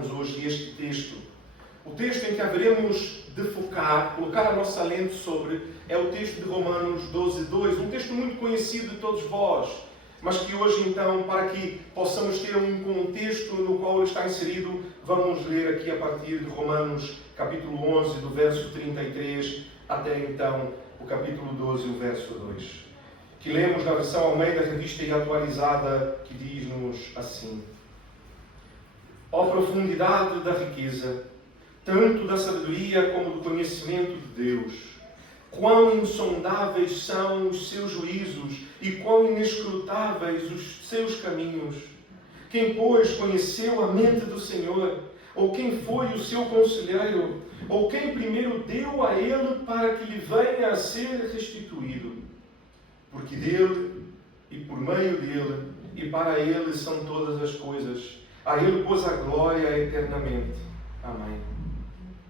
meditarmos hoje este texto. O texto em que haveremos de focar, colocar a nossa lente sobre, é o texto de Romanos 12:2, um texto muito conhecido de todos vós, mas que hoje, então, para que possamos ter um contexto no qual ele está inserido, vamos ler aqui a partir de Romanos capítulo 11, do verso 33, até então o capítulo 12, o verso 2. Que lemos na versão Almeida Revista e Atualizada, que diz-nos assim: ó profundidade da riqueza, tanto da sabedoria como do conhecimento de Deus! Quão insondáveis são os seus juízos e quão inescrutáveis os seus caminhos! Quem, pois, conheceu a mente do Senhor? Ou quem foi o seu conselheiro? Ou quem primeiro deu a ele para que lhe venha a ser restituído? Porque dele, e por meio dele, e para ele são todas as coisas. A ele pôs a glória eternamente. Amém.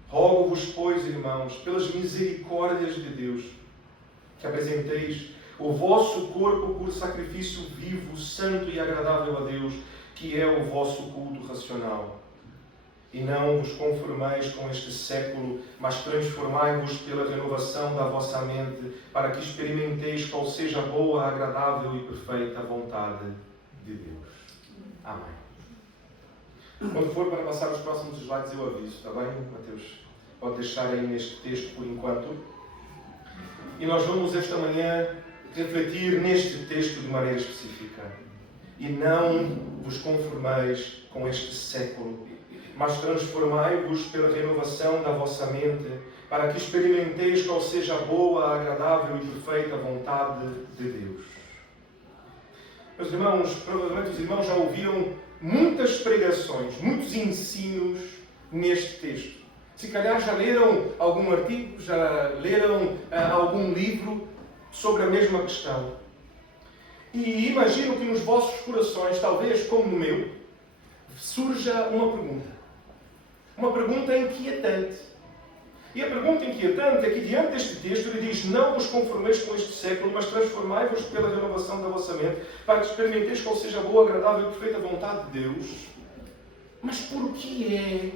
Rogo-vos, pois, irmãos, pelas misericórdias de Deus, que apresenteis o vosso corpo por sacrifício vivo, santo e agradável a Deus, que é o vosso culto racional. E não vos conformeis com este século, mas transformai-vos pela renovação da vossa mente, para que experimenteis qual seja a boa, agradável e perfeita vontade de Deus. Amém. Quando for para passar os próximos slides, eu aviso, está bem, Mateus? Pode deixar aí neste texto por enquanto. E nós vamos esta manhã refletir neste texto de maneira específica. E não vos conformeis com este século, mas transformai-vos pela renovação da vossa mente, para que experimenteis qual seja a boa, agradável e perfeita vontade de Deus. Meus irmãos, provavelmente os irmãos já ouviram muitas pregações, muitos ensinos neste texto. Se calhar já leram algum artigo, já leram algum livro sobre a mesma questão. E imagino que nos vossos corações, talvez como no meu, surja uma pergunta. Uma pergunta inquietante. E a pergunta inquietante é que diante deste texto ele diz: não vos conformeis com este século, mas transformai-vos pela renovação da vossa mente, para que experimenteis qual seja a boa, agradável e perfeita vontade de Deus. Mas por que é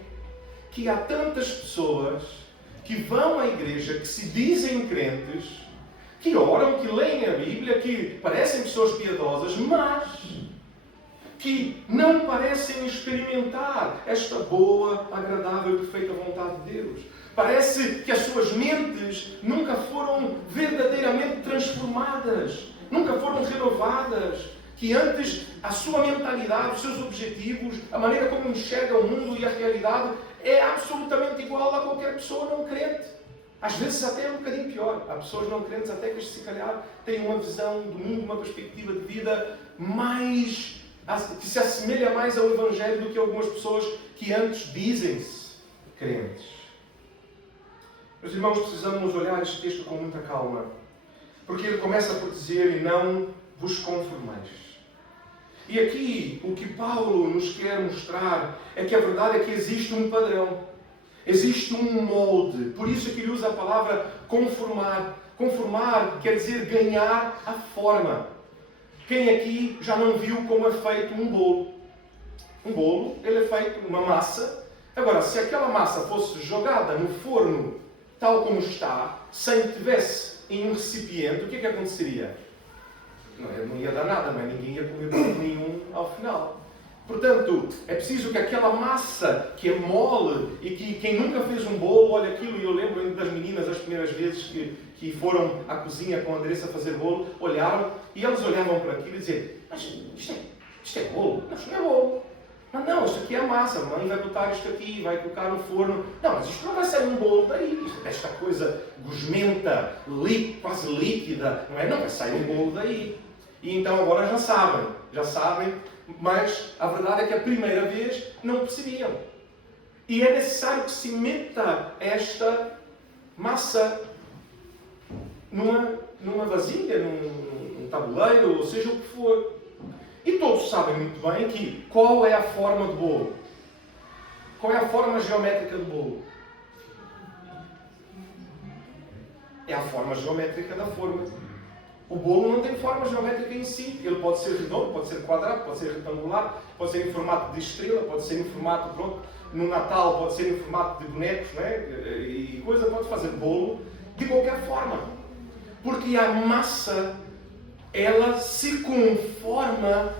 que há tantas pessoas que vão à igreja, que se dizem crentes, que oram, que leem a Bíblia, que parecem pessoas piedosas, mas que não parecem experimentar esta boa, agradável e perfeita vontade de Deus? Parece que as suas mentes nunca foram verdadeiramente transformadas, nunca foram renovadas, que antes a sua mentalidade, os seus objetivos, a maneira como enxerga o mundo e a realidade é absolutamente igual a qualquer pessoa não crente. Às vezes até é um bocadinho pior. Há pessoas não crentes até que se calhar têm uma visão do mundo, uma perspectiva de vida mais, que se assemelha mais ao Evangelho do que algumas pessoas que antes dizem-se crentes. Meus irmãos, precisamos olhar este texto com muita calma, porque ele começa por dizer: e não vos conformeis. E aqui o que Paulo nos quer mostrar é que a verdade é que existe um padrão, existe um molde. Por isso é que ele usa a palavra conformar. Conformar quer dizer ganhar a forma. Quem aqui já não viu como é feito um bolo? Um bolo, ele é feito uma massa. Agora, se aquela massa fosse jogada no forno tal como está, sem que tivesse em um recipiente, o que é que aconteceria? Não ia dar nada, mas ninguém ia comer bolo nenhum ao final. Portanto, é preciso que aquela massa que é mole e que quem nunca fez um bolo, olha aquilo, e eu lembro das meninas as primeiras vezes que foram à cozinha com a Andressa fazer bolo, olharam e elas olhavam para aquilo e diziam: mas isto é bolo? Não, isto não é bolo. Mas não, isto aqui é a massa, a mãe vai botar isto aqui, vai colocar no forno. Não, mas isto não vai sair um bolo daí. Esta coisa gosmenta, quase líquida, não é? Não vai sair um bolo daí. E então agora já sabem, mas a verdade é que a primeira vez não percebiam. E é necessário que se meta esta massa numa vasilha, num tabuleiro, ou seja o que for. E todos sabem muito bem que qual é a forma do bolo? Qual é a forma geométrica do bolo? É a forma geométrica da forma. O bolo não tem forma geométrica em si. Ele pode ser redondo, pode ser quadrado, pode ser retangular, pode ser em formato de estrela, pode ser em formato, pronto, no Natal pode ser em formato de bonecos, não é? E coisa, pode fazer bolo de qualquer forma. Porque a massa, ela se conforma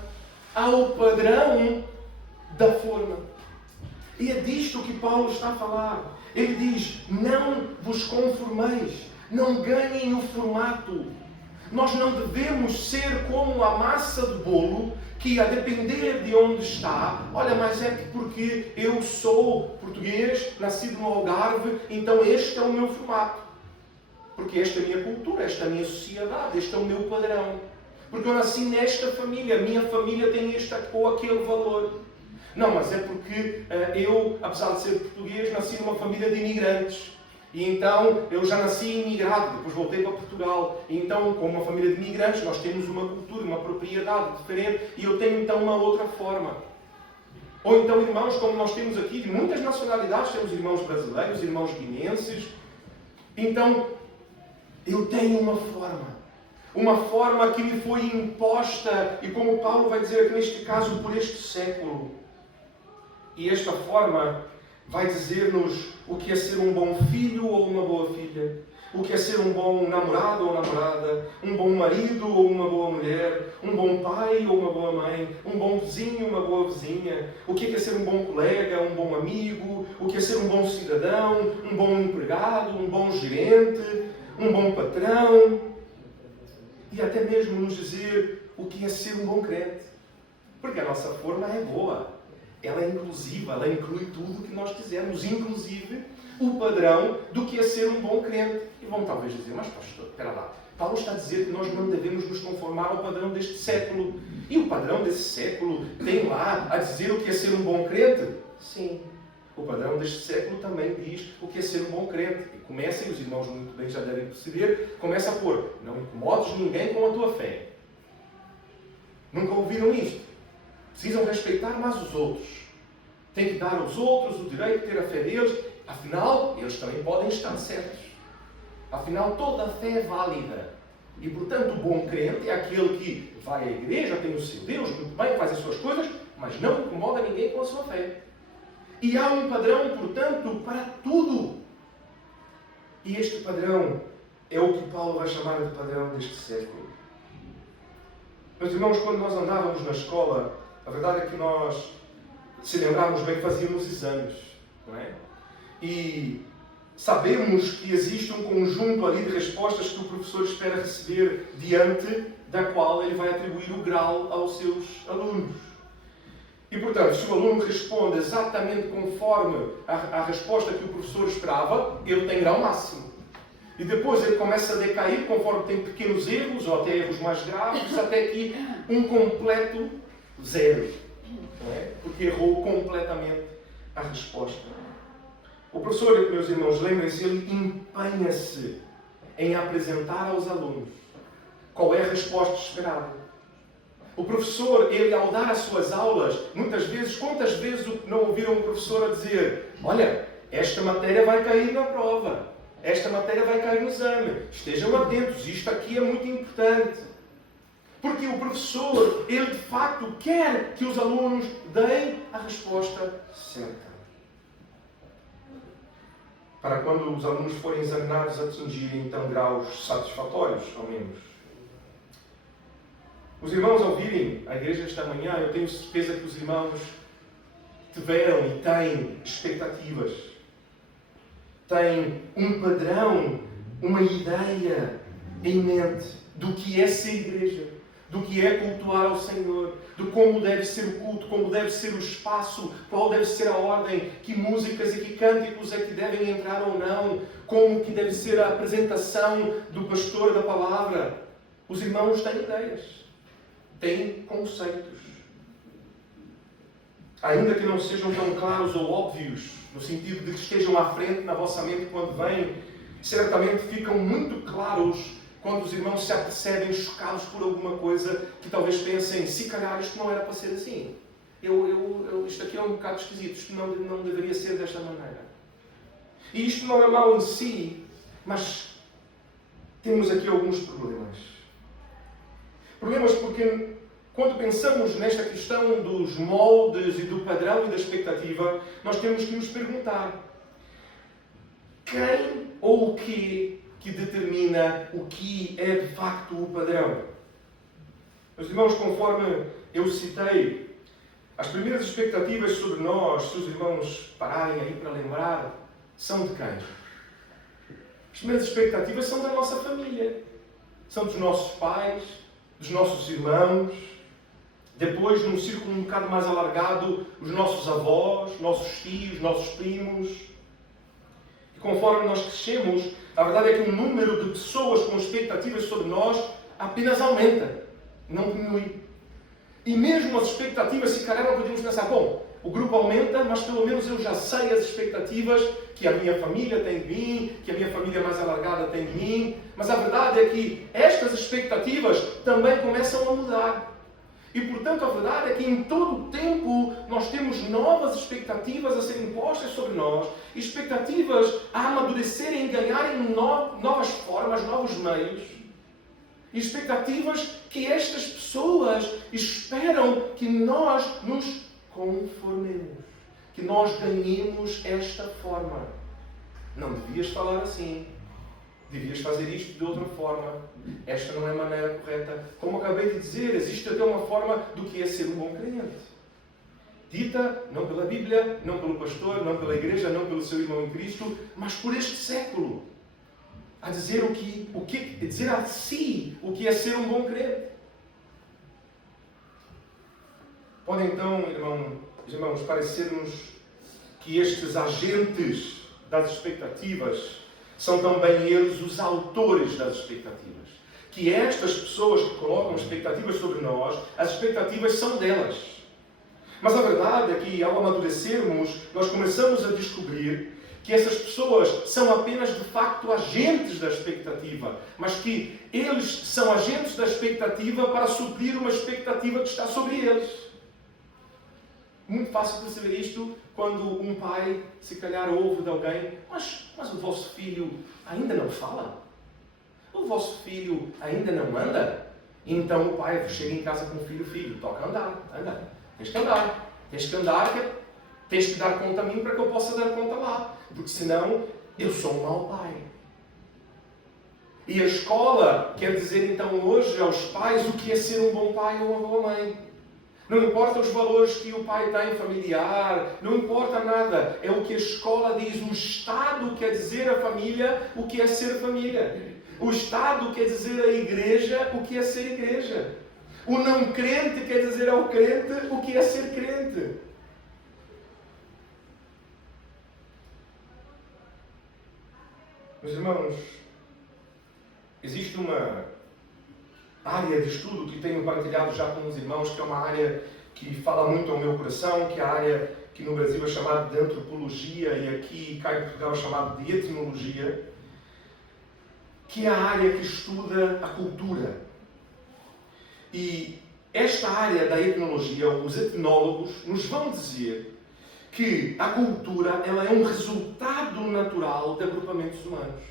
ao padrão da forma. E é disto que Paulo está a falar. Ele diz, não vos conformeis, não ganhem o formato. Nós não devemos ser como a massa de bolo, que a depender de onde está, olha, mas é que porque eu sou português, nascido no Algarve, então este é o meu formato. Porque esta é a minha cultura, esta é a minha sociedade, este é o meu padrão. Porque eu nasci nesta família, a minha família tem este ou aquele valor. Não, mas é porque eu, apesar de ser português, nasci numa família de imigrantes. E então, eu já nasci imigrado, depois voltei para Portugal. E então, como uma família de imigrantes, nós temos uma cultura, uma propriedade diferente. E eu tenho então uma outra forma. Ou então, irmãos, como nós temos aqui, de muitas nacionalidades, temos irmãos brasileiros, irmãos guineenses. Então, eu tenho uma forma. Uma forma que me foi imposta, e como Paulo vai dizer aqui neste caso, por este século. E esta forma vai dizer-nos o que é ser um bom filho ou uma boa filha, o que é ser um bom namorado ou namorada, um bom marido ou uma boa mulher, um bom pai ou uma boa mãe, um bom vizinho ou uma boa vizinha, o que é ser um bom colega, um bom amigo, o que é ser um bom cidadão, um bom empregado, um bom gerente, um bom patrão, e até mesmo nos dizer o que é ser um bom crente. Porque a nossa forma é boa. Ela é inclusiva, ela inclui tudo o que nós quisermos, inclusive o padrão do que é ser um bom crente. E vão talvez dizer, mas pastor, espera lá, Paulo está a dizer que nós não devemos nos conformar ao padrão deste século. E o padrão desse século tem lá a dizer o que é ser um bom crente? Sim. O padrão deste século também diz o que é ser um bom crente. E começa, e os irmãos muito bem já devem perceber, começa a pôr, não incomodes ninguém com a tua fé. Nunca ouviram isto? Precisam respeitar mais os outros. Têm que dar aos outros o direito de ter a fé deles. Afinal, eles também podem estar certos. Afinal, toda a fé é válida. E, portanto, o bom crente é aquele que vai à igreja, tem o seu Deus, muito bem, faz as suas coisas, mas não incomoda ninguém com a sua fé. E há um padrão, portanto, para tudo. E este padrão é o que Paulo vai chamar de padrão deste século. Meus irmãos, quando nós andávamos na escola, a verdade é que nós, se lembrarmos bem, fazíamos exames, não é? E sabemos que existe um conjunto ali de respostas que o professor espera receber diante da qual ele vai atribuir o grau aos seus alunos. E, portanto, se o aluno responde exatamente conforme a resposta que o professor esperava, ele tem grau máximo. E depois ele começa a decair conforme tem pequenos erros, ou até erros mais graves, até que um completo zero. Não é? Porque errou completamente a resposta. O professor, meus irmãos, lembrem-se, ele empenha-se em apresentar aos alunos qual é a resposta esperada. O professor, ele ao dar as suas aulas, muitas vezes, quantas vezes não ouviram um professor a dizer: olha, esta matéria vai cair na prova, esta matéria vai cair no exame, estejam atentos, isto aqui é muito importante. Porque o professor, ele de facto quer que os alunos deem a resposta certa. Para quando os alunos forem examinados, atingirem então graus satisfatórios, ao menos. Os irmãos, ao virem à igreja esta manhã, eu tenho certeza que os irmãos tiveram e têm expectativas. Têm um padrão, uma ideia em mente do que é ser igreja, do que é cultuar ao Senhor, de como deve ser o culto, como deve ser o espaço, qual deve ser a ordem, que músicas e que cânticos é que devem entrar ou não, como que deve ser a apresentação do pastor da palavra. Os irmãos têm ideias. Têm conceitos. Ainda que não sejam tão claros ou óbvios, no sentido de que estejam à frente na vossa mente quando vêm, certamente ficam muito claros quando os irmãos se apercebem chocados por alguma coisa que talvez pensem, se calhar isto não era para ser assim. Isto aqui é um bocado esquisito, isto não deveria ser desta maneira. E isto não é mau em si, mas temos aqui alguns problemas. Problemas porque, quando pensamos nesta questão dos moldes e do padrão e da expectativa, nós temos que nos perguntar: quem ou o que determina o que é de facto o padrão? Meus irmãos, conforme eu citei, as primeiras expectativas sobre nós, se os irmãos pararem aí para lembrar, são de quem? As primeiras expectativas são da nossa família. São dos nossos pais, dos nossos irmãos. Depois, num círculo um bocado mais alargado, os nossos avós, nossos tios, nossos primos. E conforme nós crescemos, a verdade é que o número de pessoas com expectativas sobre nós apenas aumenta, não diminui. E mesmo as expectativas, se calhar não podemos pensar: bom, o grupo aumenta, mas pelo menos eu já sei as expectativas que a minha família tem de mim, que a minha família mais alargada tem de mim. Mas a verdade é que estas expectativas também começam a mudar. E, portanto, a verdade é que em todo o tempo nós temos novas expectativas a serem postas sobre nós, expectativas a amadurecerem e ganharem novas formas, novos meios, expectativas que estas pessoas esperam que nós nos conformemos, que nós ganhemos esta forma. Não devias falar assim. Devias fazer isto de outra forma. Esta não é a maneira correta. Como acabei de dizer, existe até uma forma do que é ser um bom crente. Dita não pela Bíblia, não pelo pastor, não pela igreja, não pelo seu irmão em Cristo, mas por este século. A dizer dizer a si o que é ser um bom crente. Pode então, irmãos, parecer-nos que estes agentes das expectativas são também eles os autores das expectativas. Que estas pessoas que colocam expectativas sobre nós, as expectativas são delas. Mas a verdade é que, ao amadurecermos, nós começamos a descobrir que essas pessoas são apenas, de facto, agentes da expectativa, mas que eles são agentes da expectativa para suprir uma expectativa que está sobre eles. Muito fácil perceber isto quando um pai, se calhar, ouve de alguém: mas o vosso filho ainda não fala? O vosso filho ainda não anda? E então o pai chega em casa com o filho, toca andar, anda. Tens que andar, tens que dar conta a mim para que eu possa dar conta lá. Porque senão eu sou um mau pai. E a escola quer dizer então hoje aos pais o que é ser um bom pai ou uma boa mãe. Não importa os valores que o pai tem familiar, não importa nada. É o que a escola diz. O Estado quer dizer à família o que é ser família. O Estado quer dizer à igreja o que é ser igreja. O não crente quer dizer ao crente o que é ser crente. Meus irmãos, existe uma área de estudo que tenho partilhado já com os irmãos, que é uma área que fala muito ao meu coração, que é a área que no Brasil é chamada de antropologia e aqui cá em Portugal é chamada de etnologia, que é a área que estuda a cultura. E esta área da etnologia, os etnólogos, nos vão dizer que a cultura ela é um resultado natural de agrupamentos humanos.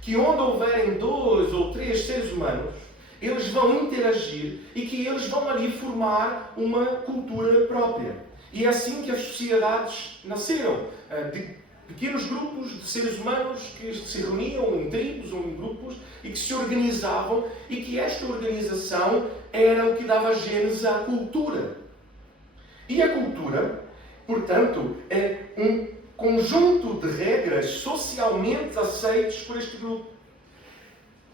Que onde houverem 2 ou 3 seres humanos, eles vão interagir e que eles vão ali formar uma cultura própria. E é assim que as sociedades nasceram, de pequenos grupos de seres humanos que se reuniam em tribos ou em grupos e que se organizavam, e que esta organização era o que dava gênese à cultura. E a cultura, portanto, é um conjunto de regras socialmente aceitas por este grupo.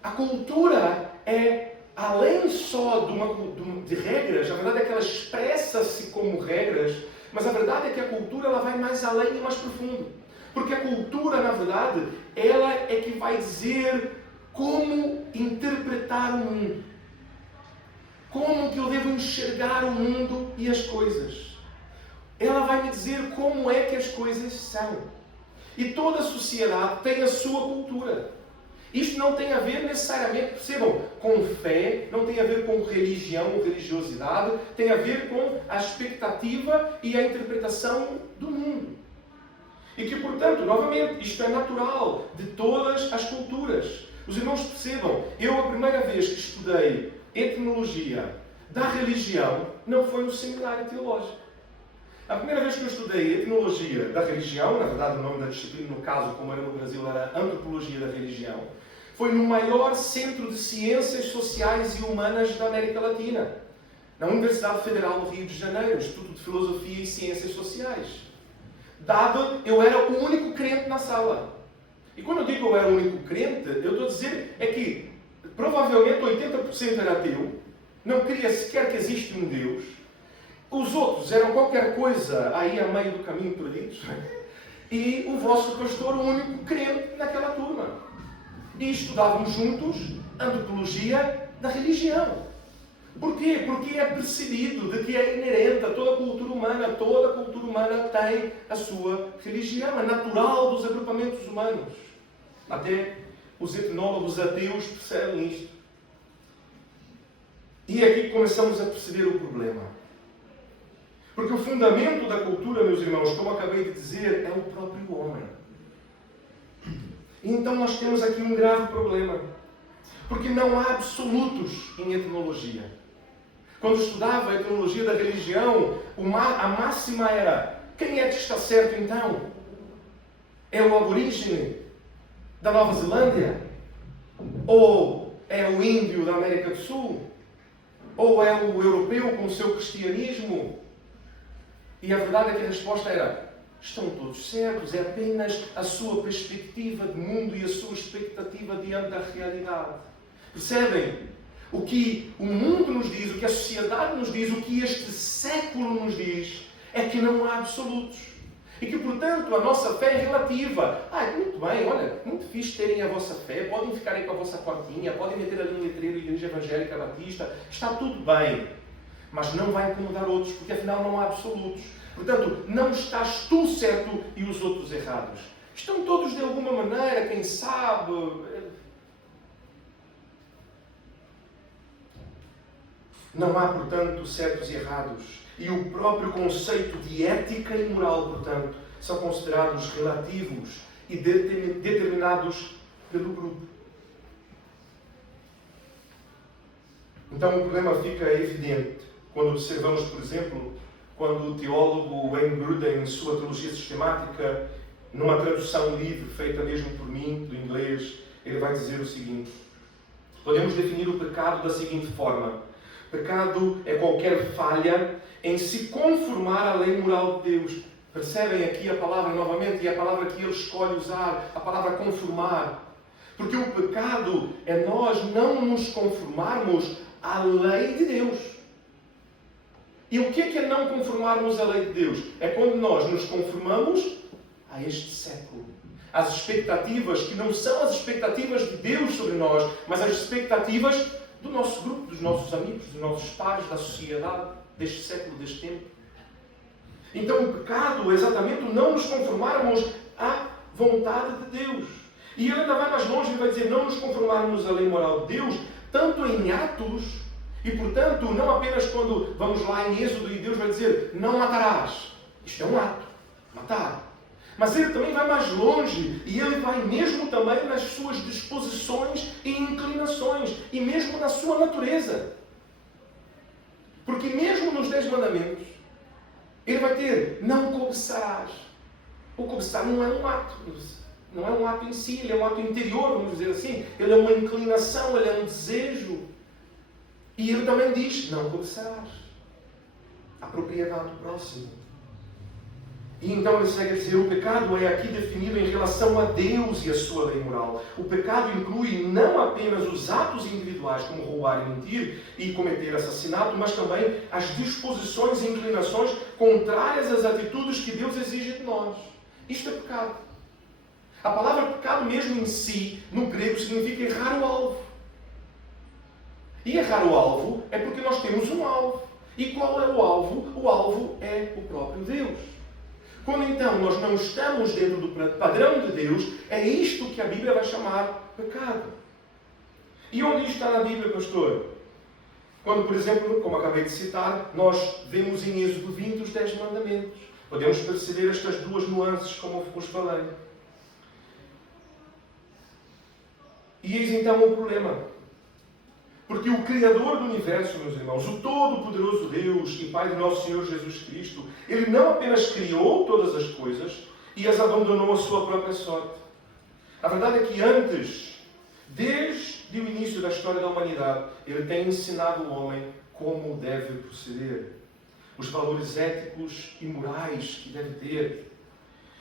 A cultura é, além só de regras, a verdade é que ela expressa-se como regras, mas a verdade é que a cultura ela vai mais além e mais profundo. Porque a cultura, na verdade, ela é que vai dizer como interpretar o mundo. Como que eu devo enxergar o mundo e as coisas. Ela vai me dizer como é que as coisas são. E toda a sociedade tem a sua cultura. Isto não tem a ver necessariamente, percebam, com fé, não tem a ver com religião ou religiosidade, tem a ver com a expectativa e a interpretação do mundo. E que, portanto, novamente, isto é natural de todas as culturas. Os irmãos percebam, eu a primeira vez que estudei etnologia da religião não foi no seminário teológico. A primeira vez que eu estudei etnologia da religião, na verdade o nome da disciplina, no caso, como era no Brasil, era Antropologia da Religião, foi no maior centro de ciências sociais e humanas da América Latina, na Universidade Federal do Rio de Janeiro, Instituto de Filosofia e Ciências Sociais. Dado, eu era o único crente na sala. E quando eu digo que eu era o único crente, eu estou a dizer é que provavelmente 80% era ateu, não queria sequer que existe um Deus. Os outros eram qualquer coisa aí a meio do caminho perdidos. E o vosso pastor, o único crente naquela turma. E estudávamos juntos Antropologia da Religião. Porquê? Porque é percebido de que é inerente a toda a cultura humana. Toda a cultura humana tem a sua religião. É natural dos agrupamentos humanos. Até os etnólogos ateus percebem isto. E é aqui que começamos a perceber o problema. Porque o fundamento da cultura, meus irmãos, como acabei de dizer, é o próprio homem. E então nós temos aqui um grave problema. Porque não há absolutos em etnologia. Quando estudava a etnologia da religião, a máxima era: quem é que está certo então? É o aborígene da Nova Zelândia? Ou é o índio da América do Sul? Ou é o europeu com o seu cristianismo? E a verdade é que a resposta era: estão todos certos, é apenas a sua perspectiva de mundo e a sua expectativa diante da realidade. Percebem? O que o mundo nos diz, o que a sociedade nos diz, o que este século nos diz, é que não há absolutos. E que, portanto, a nossa fé é relativa. Muito bem, olha, muito fixe terem a vossa fé, podem ficar aí com a vossa quartinha, podem meter ali um letreiro Igreja Evangélica Batista, está tudo bem. Mas não vai incomodar outros, porque afinal não há absolutos. Portanto, não estás tu certo e os outros errados. Estão todos de alguma maneira, quem sabe. Não há, portanto, certos e errados. E o próprio conceito de ética e moral, portanto, são considerados relativos e determinados pelo grupo. Então o problema fica evidente quando observamos, por exemplo, quando o teólogo Wayne Grudem, em sua teologia sistemática, numa tradução livre, feita mesmo por mim, do inglês, ele vai dizer o seguinte: podemos definir o pecado da seguinte forma: pecado é qualquer falha em se conformar à lei moral de Deus. Percebem aqui a palavra novamente, e a palavra que ele escolhe usar, a palavra conformar. Porque o pecado é nós não nos conformarmos à lei de Deus. E o que é não conformarmos à lei de Deus? É quando nós nos conformamos a este século. Às expectativas que não são as expectativas de Deus sobre nós, mas as expectativas do nosso grupo, dos nossos amigos, dos nossos pares, da sociedade, deste século, deste tempo. Então o pecado é exatamente o não nos conformarmos à vontade de Deus. E ele ainda vai mais longe e vai dizer: não nos conformarmos à lei moral de Deus, tanto em atos, e portanto, não apenas quando vamos lá em Êxodo e Deus vai dizer: não matarás. Isto é um ato, matar. Mas ele também vai mais longe, e ele vai mesmo também nas suas disposições e inclinações, e mesmo na sua natureza. Porque mesmo nos 10 mandamentos, ele vai ter: não cobiçarás. O cobiçar não é um ato. Não é um ato em si, ele é um ato interior, vamos dizer assim. Ele é uma inclinação, ele é um desejo. E ele também diz: não cobiçarás. A propriedade do próximo. E então ele segue a dizer: o pecado é aqui definido em relação a Deus e a sua lei moral. O pecado inclui não apenas os atos individuais, como roubar e mentir e cometer assassinato, mas também as disposições e inclinações contrárias às atitudes que Deus exige de nós. Isto é pecado. A palavra pecado mesmo em si, no grego, significa errar o alvo. E errar o alvo é porque nós temos um alvo. E qual é o alvo? O alvo é o próprio Deus. Quando então nós não estamos dentro do padrão de Deus, é isto que a Bíblia vai chamar pecado. E onde isto está na Bíblia, pastor? Quando, por exemplo, como acabei de citar, nós vemos em Êxodo 20 os 10 mandamentos. Podemos perceber estas duas nuances, como vos falei. E eis então o problema. Porque o Criador do Universo, meus irmãos, o Todo-Poderoso Deus e Pai de nosso Senhor Jesus Cristo, Ele não apenas criou todas as coisas e as abandonou à sua própria sorte. A verdade é que antes, desde o início da história da humanidade, Ele tem ensinado o homem como deve proceder, os valores éticos e morais que deve ter.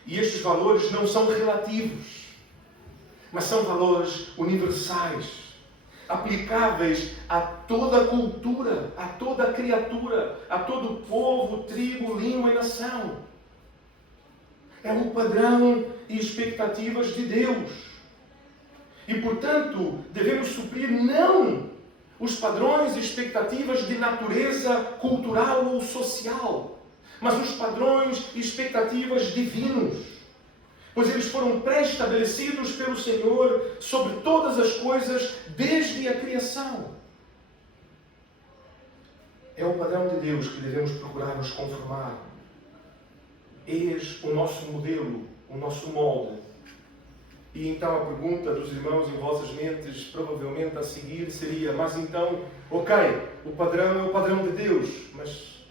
E estes valores não são relativos, mas são valores universais, aplicáveis a toda a cultura, a toda a criatura, a todo o povo, tribo, língua e nação. É o padrão e expectativas de Deus. E, portanto, devemos suprir não os padrões e expectativas de natureza cultural ou social, mas os padrões e expectativas divinos, pois eles foram pré-estabelecidos pelo Senhor sobre todas as coisas desde a criação. É o padrão de Deus que devemos procurar nos conformar. Eis o nosso modelo, o nosso molde. E então a pergunta dos irmãos em vossas mentes, provavelmente a seguir, seria: mas então, ok, o padrão é o padrão de Deus, mas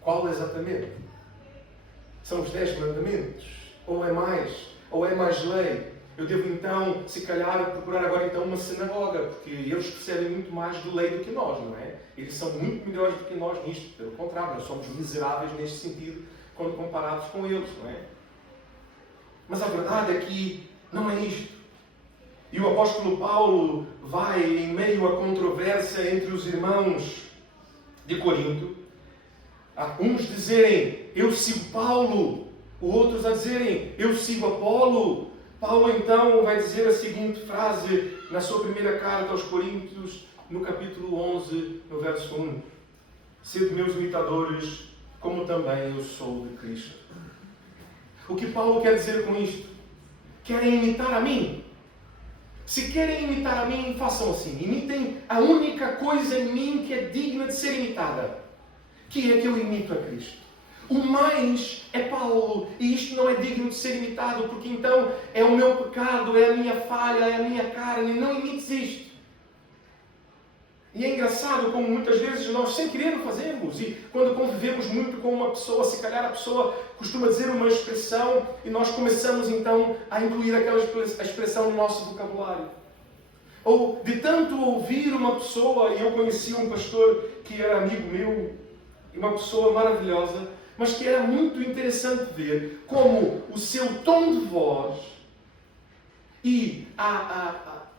qual exatamente? São os 10 mandamentos? Ou é mais? Ou é mais lei? Eu devo então, se calhar, procurar agora então uma sinagoga, porque eles percebem muito mais de lei do que nós, não é? Eles são muito melhores do que nós nisto. Pelo contrário, nós somos miseráveis neste sentido quando comparados com eles, não é? Mas a verdade é que não é isto. E o apóstolo Paulo vai, em meio à controvérsia entre os irmãos de Corinto, uns dizerem: eu sigo Paulo, outros a dizerem: eu sigo Apolo. Paulo então vai dizer a seguinte frase na sua primeira carta aos Coríntios, no capítulo 11, no verso 1: sede meus imitadores, como também eu sou de Cristo. O que Paulo quer dizer com isto? Querem imitar a mim? Se querem imitar a mim, façam assim. Imitem a única coisa em mim que é digna de ser imitada, que é que eu imito a Cristo. O mais é Paulo, e isto não é digno de ser imitado, porque então é o meu pecado, é a minha falha, é a minha carne. Não imites isto. E é engraçado como muitas vezes nós sem querer fazemos. E quando convivemos muito com uma pessoa, se calhar a pessoa costuma dizer uma expressão e nós começamos então a incluir aquela expressão no nosso vocabulário. Ou de tanto ouvir uma pessoa, e eu conheci um pastor que era amigo meu, uma pessoa maravilhosa, mas que era muito interessante ver como o seu tom de voz e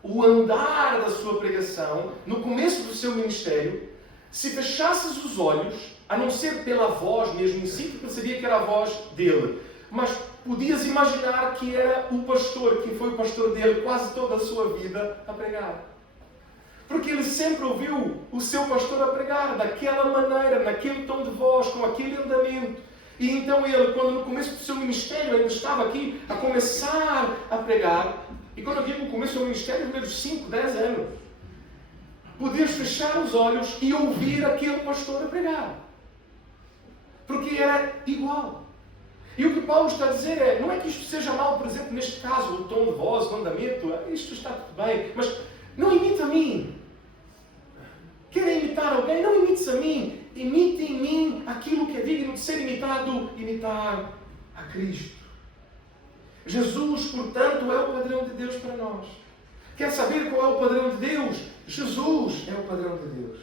o andar da sua pregação, no começo do seu ministério, se fechasses os olhos, a não ser pela voz mesmo em si, que percebia que era a voz dele, mas podias imaginar que era o pastor, que foi o pastor dele quase toda a sua vida a pregar. Porque ele sempre ouviu o seu pastor a pregar daquela maneira, naquele tom de voz, com aquele andamento. E então ele, quando no começo do seu ministério ainda estava aqui a começar a pregar, e quando eu digo o começo do ministério, nos primeiros 5, 10 anos, podias fechar os olhos e ouvir aquele pastor a pregar. Porque era igual. E o que Paulo está a dizer é, não é que isto seja mal, por exemplo, neste caso, o tom de voz, o andamento, isto está tudo bem, mas não imita a mim. Querem imitar alguém? Não imites a mim. Imite em mim aquilo que é digno de ser imitado, imitar a Cristo. Jesus, portanto, é o padrão de Deus para nós. Quer saber qual é o padrão de Deus? Jesus é o padrão de Deus.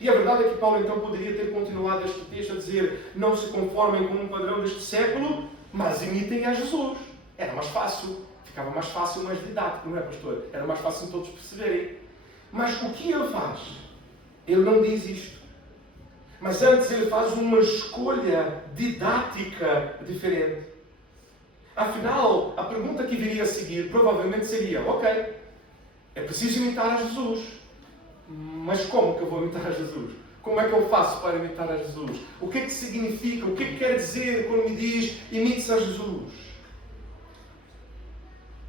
E a verdade é que Paulo então poderia ter continuado este texto a dizer: não se conformem com um padrão deste século, mas imitem a Jesus. Era mais fácil, ficava mais fácil, mais didático, não é, pastor? Era mais fácil todos perceberem. Mas o que ele faz? Ele não diz isto. Mas antes ele faz uma escolha didática diferente. Afinal, a pergunta que viria a seguir provavelmente seria: ok, é preciso imitar a Jesus. Mas como que eu vou imitar a Jesus? Como é que eu faço para imitar a Jesus? O que é que significa? O que é que quer dizer quando me diz imites a Jesus?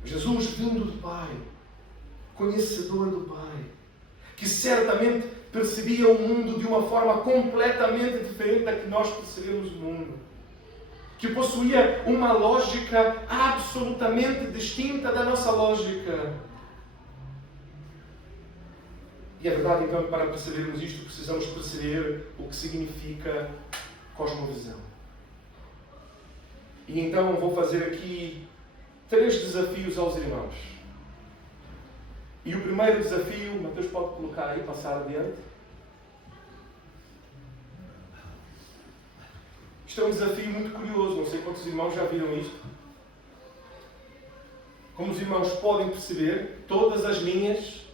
Jesus vindo do Pai, conhecedor do Pai, que certamente percebia o mundo de uma forma completamente diferente da que nós percebemos o mundo, que possuía uma lógica absolutamente distinta da nossa lógica. E é verdade, então, que para percebermos isto, precisamos perceber o que significa cosmovisão. E então vou fazer aqui 3 desafios aos irmãos. E o primeiro desafio, Mateus pode colocar aí, passar adiante. Isto é um desafio muito curioso, não sei quantos irmãos já viram isto. Como os irmãos podem perceber, todas as linhas,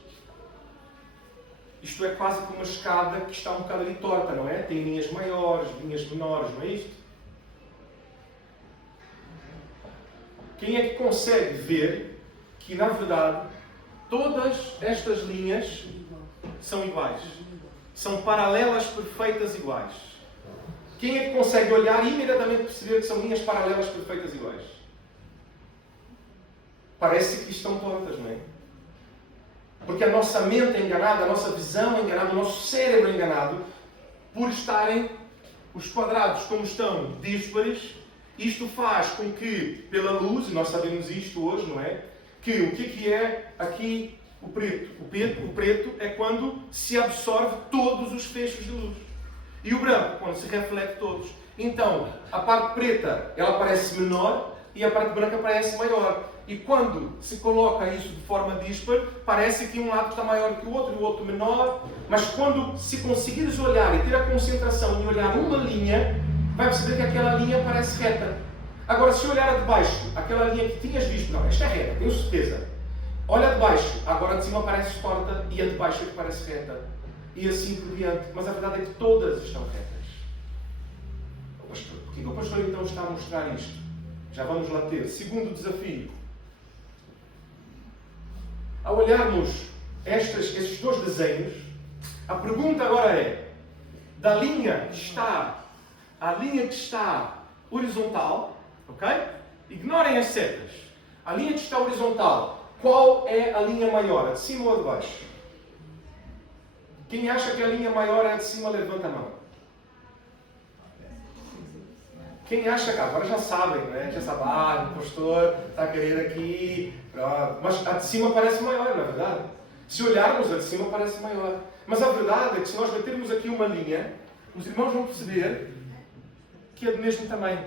isto é quase como uma escada que está um bocado ali torta, não é? Tem linhas maiores, linhas menores, não é isto? Quem é que consegue ver que, na verdade, todas estas linhas são iguais? São paralelas perfeitas iguais. Quem é que consegue olhar e imediatamente perceber que são linhas paralelas perfeitas iguais? Parece que estão tortas, não é? Porque a nossa mente é enganada, a nossa visão é enganada, o nosso cérebro é enganado por estarem os quadrados como estão díspares. Isto faz com que, pela luz, e nós sabemos isto hoje, não é? Que o que é aqui o preto? O preto é quando se absorve todos os feixes de luz. E o branco, quando se reflete todos. Então, a parte preta, ela parece menor e a parte branca parece maior. E quando se coloca isso de forma díspar, parece que um lado está maior que o outro menor. Mas quando se conseguires olhar e ter a concentração em olhar uma linha, vai perceber que aquela linha parece reta. Agora, se olhar a de baixo, aquela linha que tinhas visto, não, esta é reta, tenho certeza. Olha de baixo, agora de cima parece torta e a de baixo é que parece reta. E assim por diante. Mas a verdade é que todas estão retas. Porquê que o pastor então está a mostrar isto? Já vamos lá ter. Segundo desafio. Ao olharmos estes 2 desenhos, a pergunta agora é, da linha que está horizontal, ok? Ignorem as setas. A linha que está horizontal, qual é a linha maior? A de cima ou a de baixo? Quem acha que a linha maior é a de cima, levanta a mão. Quem acha que agora já sabem, né? Já sabe, o pastor está a querer aqui. Pronto. Mas a de cima parece maior, não é verdade? Se olharmos, a de cima parece maior. Mas a verdade é que se nós metermos aqui uma linha, os irmãos vão perceber que é do mesmo tamanho.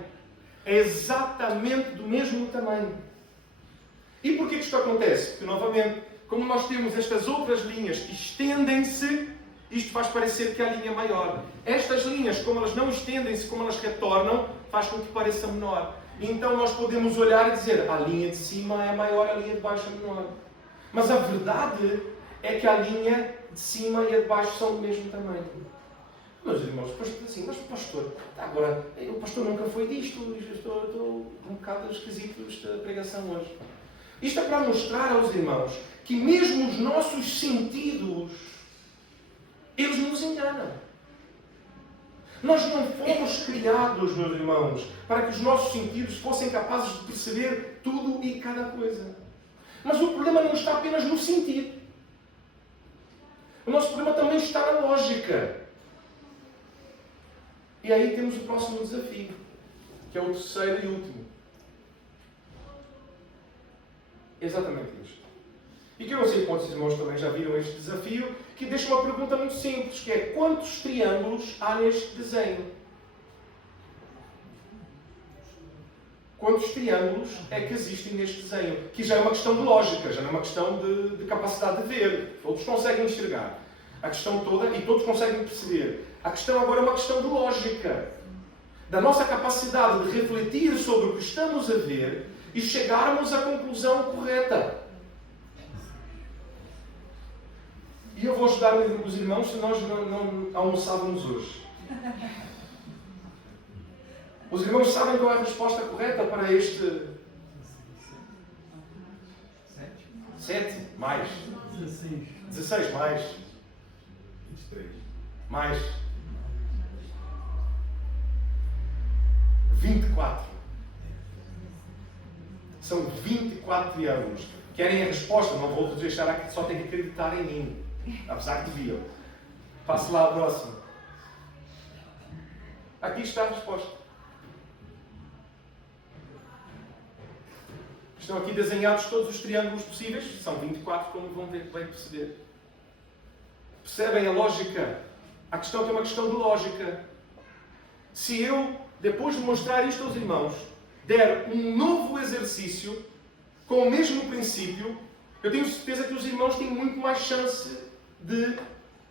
É exatamente do mesmo tamanho. E porquê que isto acontece? Porque, novamente, como nós temos estas outras linhas que estendem-se, isto faz parecer que a linha é maior. Estas linhas, como elas não estendem-se, como elas retornam, faz com que pareça menor. Então nós podemos olhar e dizer, a linha de cima é maior, a linha de baixo é menor. Mas a verdade é que a linha de cima e a de baixo são do mesmo tamanho. Meus irmãos, assim, mas pastor, agora, o pastor nunca foi disto, estou um bocado esquisito esta pregação hoje. Isto é para mostrar aos irmãos que mesmo os nossos sentidos, eles nos enganam. Nós não fomos criados, meus irmãos, para que os nossos sentidos fossem capazes de perceber tudo e cada coisa. Mas o problema não está apenas no sentido. O nosso problema também está na lógica. E aí temos o próximo desafio, que é o terceiro e último. Exatamente isto. E que eu não sei quantos irmãos também já viram este desafio, que deixa uma pergunta muito simples, que é: quantos triângulos há neste desenho? Quantos triângulos é que existem neste desenho? Que já é uma questão de lógica, já não é uma questão de capacidade de ver. Todos conseguem enxergar. A questão toda, e todos conseguem perceber. A questão agora é uma questão de lógica. Da nossa capacidade de refletir sobre o que estamos a ver e chegarmos à conclusão correta. E eu vou ajudar os irmãos se nós não almoçávamos hoje. Os irmãos sabem qual é a resposta correta para este... 7? Mais. 16 mais. 23. Mais. 24. São 24 triângulos. Querem a resposta? Não vou deixar aqui, só tem que acreditar em mim. Apesar que deviam. Passo lá ao próximo. Aqui está a resposta. Estão aqui desenhados todos os triângulos possíveis. São 24, como vão ver, bem perceber. Percebem a lógica? A questão é uma questão de lógica. Se eu, depois de mostrar isto aos irmãos, der um novo exercício com o mesmo princípio, eu tenho certeza que os irmãos têm muito mais chance de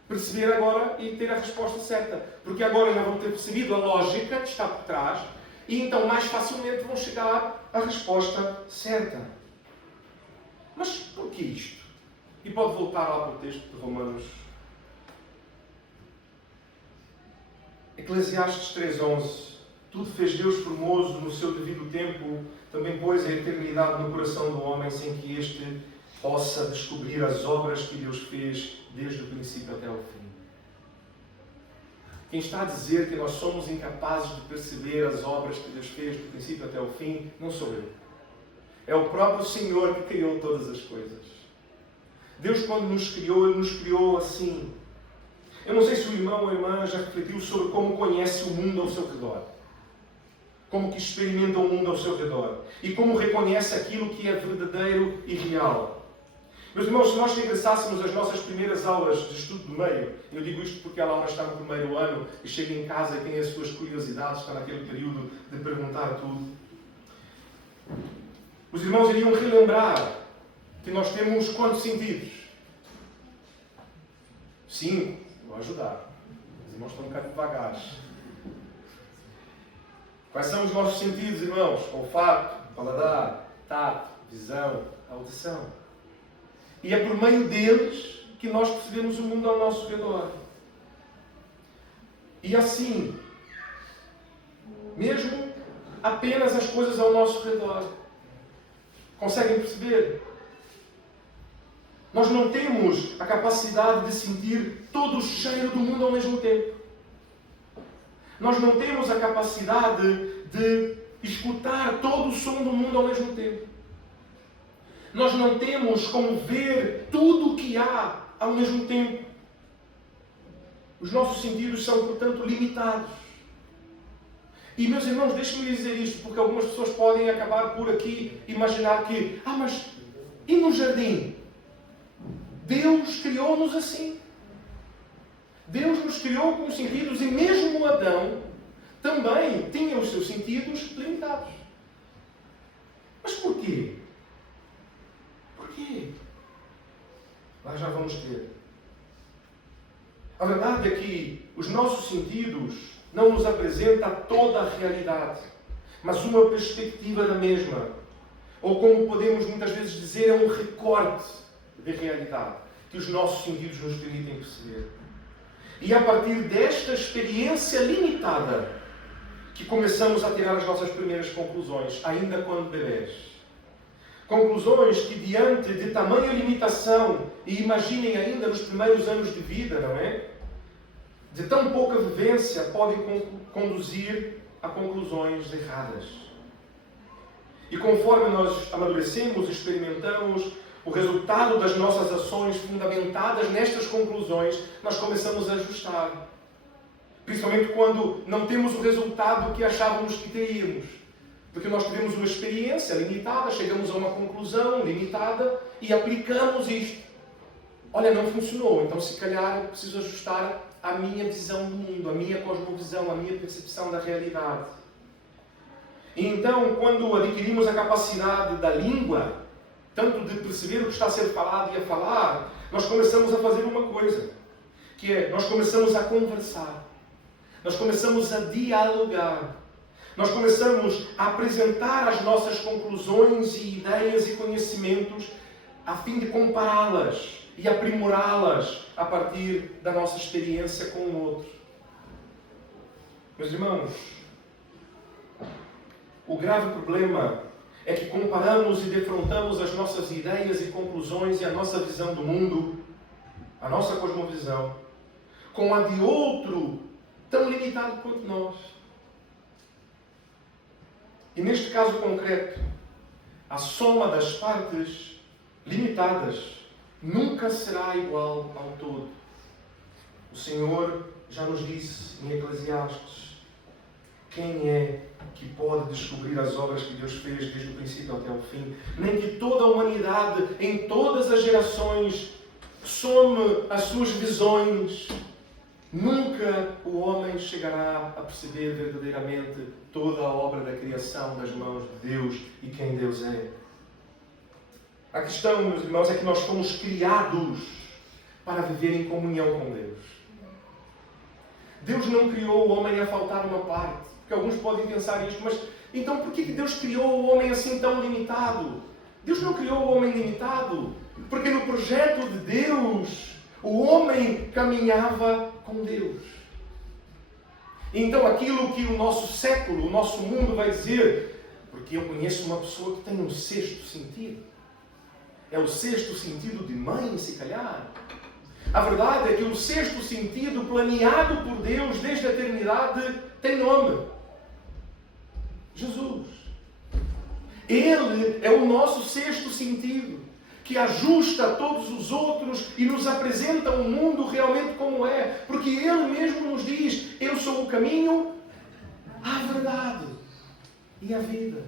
perceber agora e ter a resposta certa. Porque agora já vão ter percebido a lógica que está por trás e então mais facilmente vão chegar à resposta certa. Mas por que isto? E pode voltar lá para o texto de Romanos. Eclesiastes 3:11. Tudo fez Deus formoso no seu devido tempo, também pôs a eternidade no coração do homem, sem que este possa descobrir as obras que Deus fez desde o princípio até ao fim. Quem está a dizer que nós somos incapazes de perceber as obras que Deus fez do princípio até ao fim, não sou eu. É o próprio Senhor que criou todas as coisas. Deus, quando nos criou, Ele nos criou assim. Eu não sei se o irmão ou a irmã já refletiu sobre como conhece o mundo ao seu redor. Como que experimenta o mundo ao seu redor. E como reconhece aquilo que é verdadeiro e real. Meus irmãos, se nós regressássemos às nossas primeiras aulas de estudo do meio, eu digo isto porque a Laura está no primeiro ano e chega em casa e tem as suas curiosidades, está naquele período de perguntar tudo. Os irmãos iriam relembrar que nós temos quantos sentidos? 5. Vou ajudar. Os irmãos estão um bocado devagar. Quais são os nossos sentidos, irmãos? Olfato, paladar, tato, visão, audição. E é por meio deles que nós percebemos o mundo ao nosso redor. E assim, mesmo apenas as coisas ao nosso redor. Conseguem perceber? Nós não temos a capacidade de sentir todo o cheiro do mundo ao mesmo tempo. Nós não temos a capacidade de escutar todo o som do mundo ao mesmo tempo. Nós não temos como ver tudo o que há ao mesmo tempo. Os nossos sentidos são, portanto, limitados. E, meus irmãos, deixem-me dizer isto, porque algumas pessoas podem acabar por aqui imaginar que, mas e no jardim? Deus criou-nos assim. Deus nos criou com os sentidos e mesmo Adão também tinha os seus sentidos limitados. Mas porquê? Porquê? Lá já vamos ter. A verdade é que os nossos sentidos não nos apresentam toda a realidade, mas uma perspectiva da mesma. Ou como podemos muitas vezes dizer, é um recorte de realidade que os nossos sentidos nos permitem perceber. E é a partir desta experiência limitada que começamos a tirar as nossas primeiras conclusões, ainda quando bebês. Conclusões que, diante de tamanha limitação, e imaginem ainda nos primeiros anos de vida, não é? De tão pouca vivência, podem conduzir a conclusões erradas. E conforme nós amadurecemos, experimentamos o resultado das nossas ações fundamentadas nestas conclusões, nós começamos a ajustar. Principalmente quando não temos o resultado que achávamos que teríamos. Porque nós tivemos uma experiência limitada, chegamos a uma conclusão limitada e aplicamos isto. Olha, não funcionou, então se calhar eu preciso ajustar a minha visão do mundo, a minha cosmovisão, a minha percepção da realidade. E então, quando adquirimos a capacidade da língua, tanto de perceber o que está a ser falado e a falar, nós começamos a fazer uma coisa, que é, nós começamos a conversar, nós começamos a dialogar, nós começamos a apresentar as nossas conclusões e ideias e conhecimentos a fim de compará-las e aprimorá-las a partir da nossa experiência com o outro. Meus irmãos, o grave problema é que comparamos e defrontamos as nossas ideias e conclusões e a nossa visão do mundo, a nossa cosmovisão, com a de outro tão limitado quanto nós. E neste caso concreto, a soma das partes limitadas nunca será igual ao todo. O Senhor já nos disse em Eclesiastes: quem é que pode descobrir as obras que Deus fez desde o princípio até o fim? Nem que toda a humanidade, em todas as gerações, some as suas visões, nunca o homem chegará a perceber verdadeiramente toda a obra da criação das mãos de Deus e quem Deus é. A questão, meus irmãos, é que nós fomos criados para viver em comunhão com Deus. Deus não criou o homem a faltar uma parte. Porque alguns podem pensar isto, mas então por que Deus criou o homem assim tão limitado? Deus não criou o homem limitado, porque no projeto de Deus, o homem caminhava com Deus. Então aquilo que o nosso século, o nosso mundo vai dizer, porque eu conheço uma pessoa que tem um sexto sentido. É o sexto sentido de mãe, se calhar. A verdade é que o sexto sentido, planeado por Deus desde a eternidade, tem nome. Jesus. Ele é o nosso sexto sentido, que ajusta todos os outros e nos apresenta o mundo realmente como é. Porque Ele mesmo nos diz, eu sou o caminho, a verdade e a vida.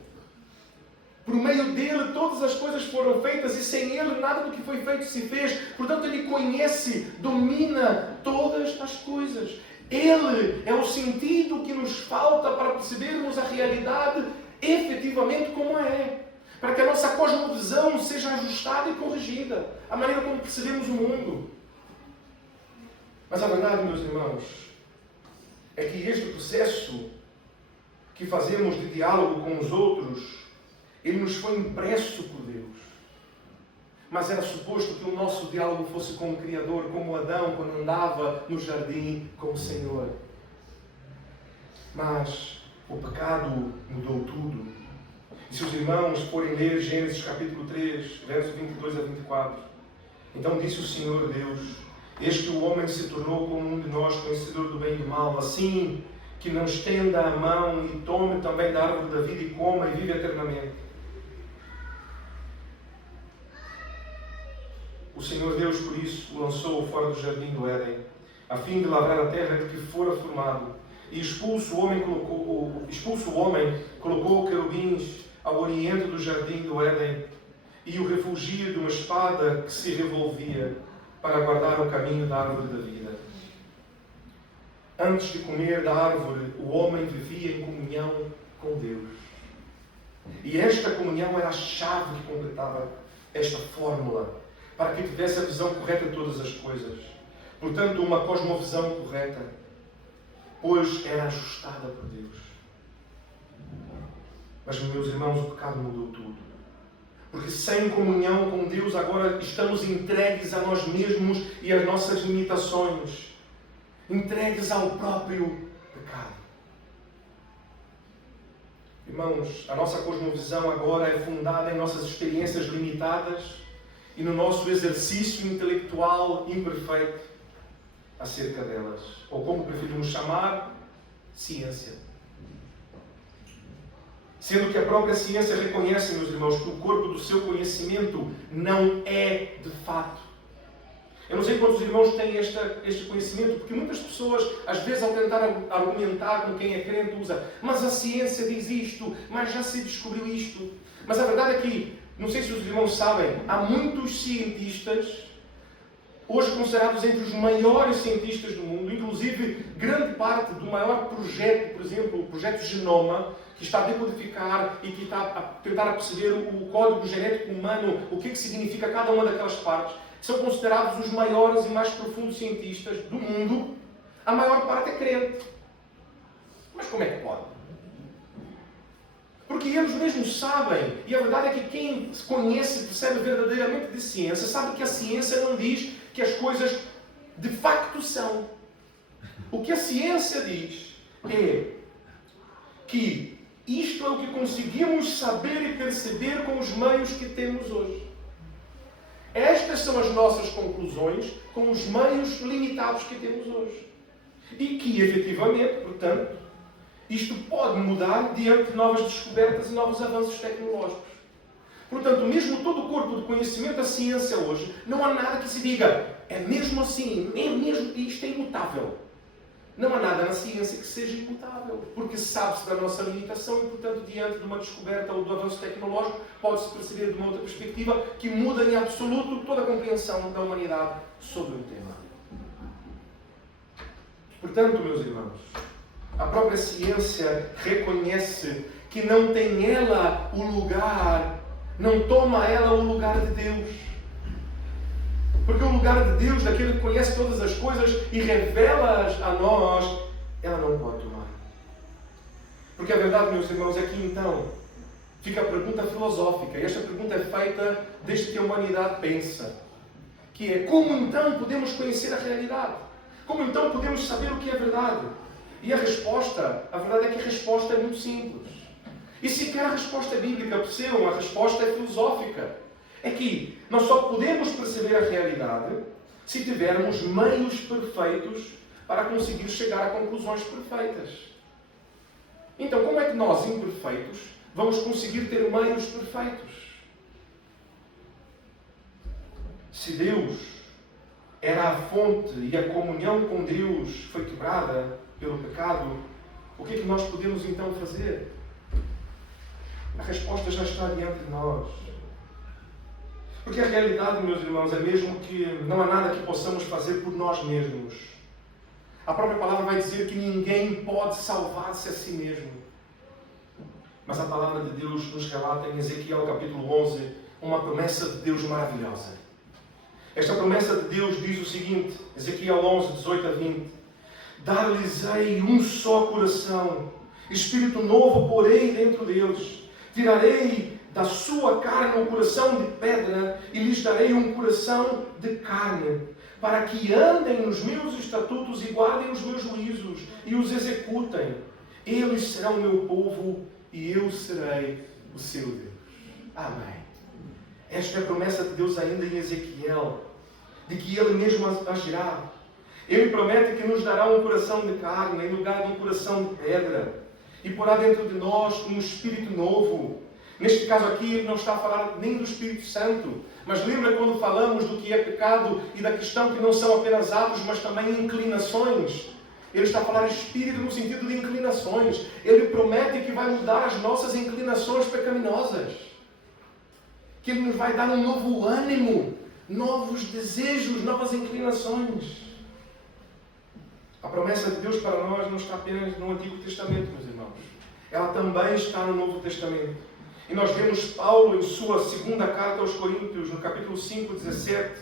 Por meio dele todas as coisas foram feitas e sem ele nada do que foi feito se fez. Portanto, ele conhece, domina todas as coisas. Ele é o sentido que nos falta para percebermos a realidade efetivamente como é. Para que a nossa cosmovisão seja ajustada e corrigida. A maneira como percebemos o mundo. Mas a verdade, meus irmãos, é que este processo que fazemos de diálogo com os outros, ele nos foi impresso por Deus. Mas era suposto que o nosso diálogo fosse com o Criador, como Adão, quando andava no jardim com o Senhor. Mas o pecado mudou tudo. E se os irmãos forem ler Gênesis capítulo 3, versos 22 a 24, então disse o Senhor Deus, eis que o homem se tornou como um de nós, conhecedor do bem e do mal, assim que não estenda a mão e tome também da árvore da vida e coma e vive eternamente. O Senhor Deus, por isso, o lançou fora do jardim do Éden, a fim de lavrar a terra de que fora formado. E expulso o homem, colocou querubins ao oriente do jardim do Éden e o refugia de uma espada que se revolvia para guardar o caminho da árvore da vida. Antes de comer da árvore, o homem vivia em comunhão com Deus. E esta comunhão era a chave que completava esta fórmula para que tivesse a visão correta de todas as coisas. Portanto, uma cosmovisão correta, pois era ajustada por Deus. Mas, meus irmãos, o pecado mudou tudo. Porque sem comunhão com Deus, agora estamos entregues a nós mesmos e às nossas limitações. Entregues ao próprio pecado. Irmãos, a nossa cosmovisão agora é fundada em nossas experiências limitadas e no nosso exercício intelectual imperfeito acerca delas. Ou como preferimos chamar, ciência. Sendo que a própria ciência reconhece, meus irmãos, que o corpo do seu conhecimento não é de fato. Eu não sei quantos irmãos têm este conhecimento, porque muitas pessoas, às vezes, ao tentar argumentar com quem é crente, usa, mas a ciência diz isto, mas já se descobriu isto. Mas a verdade é que, não sei se os irmãos sabem, há muitos cientistas, hoje considerados entre os maiores cientistas do mundo, inclusive grande parte do maior projeto, por exemplo, o projeto Genoma, que está a decodificar e que está a tentar perceber o código genético humano, o que significa cada uma daquelas partes, são considerados os maiores e mais profundos cientistas do mundo. A maior parte é crente. Mas como é que pode? Porque eles mesmos sabem, e a verdade é que quem conhece e percebe verdadeiramente de ciência, sabe que a ciência não diz que as coisas de facto são. O que a ciência diz é que isto é o que conseguimos saber e perceber com os meios que temos hoje. Estas são as nossas conclusões com os meios limitados que temos hoje. E que, efetivamente, portanto, isto pode mudar diante de novas descobertas e novos avanços tecnológicos. Portanto, mesmo todo o corpo de conhecimento da ciência hoje, não há nada que se diga, é mesmo assim, é mesmo, isto é imutável. Não há nada na ciência que seja imutável, porque sabe-se da nossa limitação e, portanto, diante de uma descoberta ou do avanço tecnológico, pode-se perceber de uma outra perspectiva que muda em absoluto toda a compreensão da humanidade sobre o tema. Portanto, meus irmãos, a própria ciência reconhece que não tem ela o lugar, não toma ela o lugar de Deus. Porque o lugar de Deus, daquele que conhece todas as coisas e revela-as a nós, ela não pode tomar. Porque a verdade, meus irmãos, é que então fica a pergunta filosófica. E esta pergunta é feita desde que a humanidade pensa. Que é, como então podemos conhecer a realidade? Como então podemos saber o que é verdade? E a resposta, a verdade é que a resposta é muito simples. E sequer a resposta é bíblica, percebam, a resposta é filosófica. É que nós só podemos perceber a realidade se tivermos meios perfeitos para conseguir chegar a conclusões perfeitas. Então, como é que nós, imperfeitos, vamos conseguir ter meios perfeitos? Se Deus era a fonte e a comunhão com Deus foi quebrada pelo pecado, o que é que nós podemos então fazer? A resposta já está diante de nós. Porque a realidade, meus irmãos, é mesmo que não há nada que possamos fazer por nós mesmos. A própria palavra vai dizer que ninguém pode salvar-se a si mesmo. Mas a palavra de Deus nos relata em Ezequiel capítulo 11 uma promessa de Deus maravilhosa. Esta promessa de Deus diz o seguinte, Ezequiel 11, 18 a 20. Dar-lhes-ei um só coração, espírito novo porei dentro deles. Tirarei da sua carne um coração de pedra e lhes darei um coração de carne, para que andem nos meus estatutos e guardem os meus juízos e os executem. Eles serão o meu povo e eu serei o seu Deus. Amém. Esta é a promessa de Deus ainda em Ezequiel, de que Ele mesmo agirá. Ele promete que nos dará um coração de carne em lugar de um coração de pedra e porá dentro de nós um espírito novo. Neste caso aqui, ele não está a falar nem do Espírito Santo, mas lembra quando falamos do que é pecado e da questão que não são apenas atos, mas também inclinações. Ele está a falar de espírito no sentido de inclinações. Ele promete que vai mudar as nossas inclinações pecaminosas. Que Ele nos vai dar um novo ânimo, novos desejos, novas inclinações. A promessa de Deus para nós não está apenas no Antigo Testamento, meus irmãos. Ela também está no Novo Testamento. E nós vemos Paulo, em sua segunda carta aos Coríntios, no capítulo 5, 17,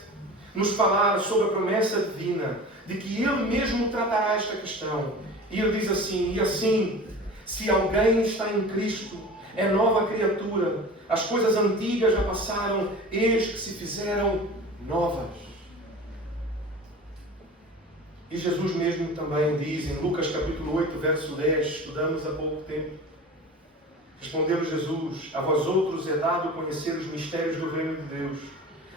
nos falar sobre a promessa divina, de que Ele mesmo tratará esta questão. E Ele diz assim, e assim, se alguém está em Cristo, é nova criatura, as coisas antigas já passaram, eis que se fizeram novas. E Jesus mesmo também diz, em Lucas capítulo 8, verso 10, estudamos há pouco tempo, respondeu Jesus, a vós outros é dado conhecer os mistérios do reino de Deus.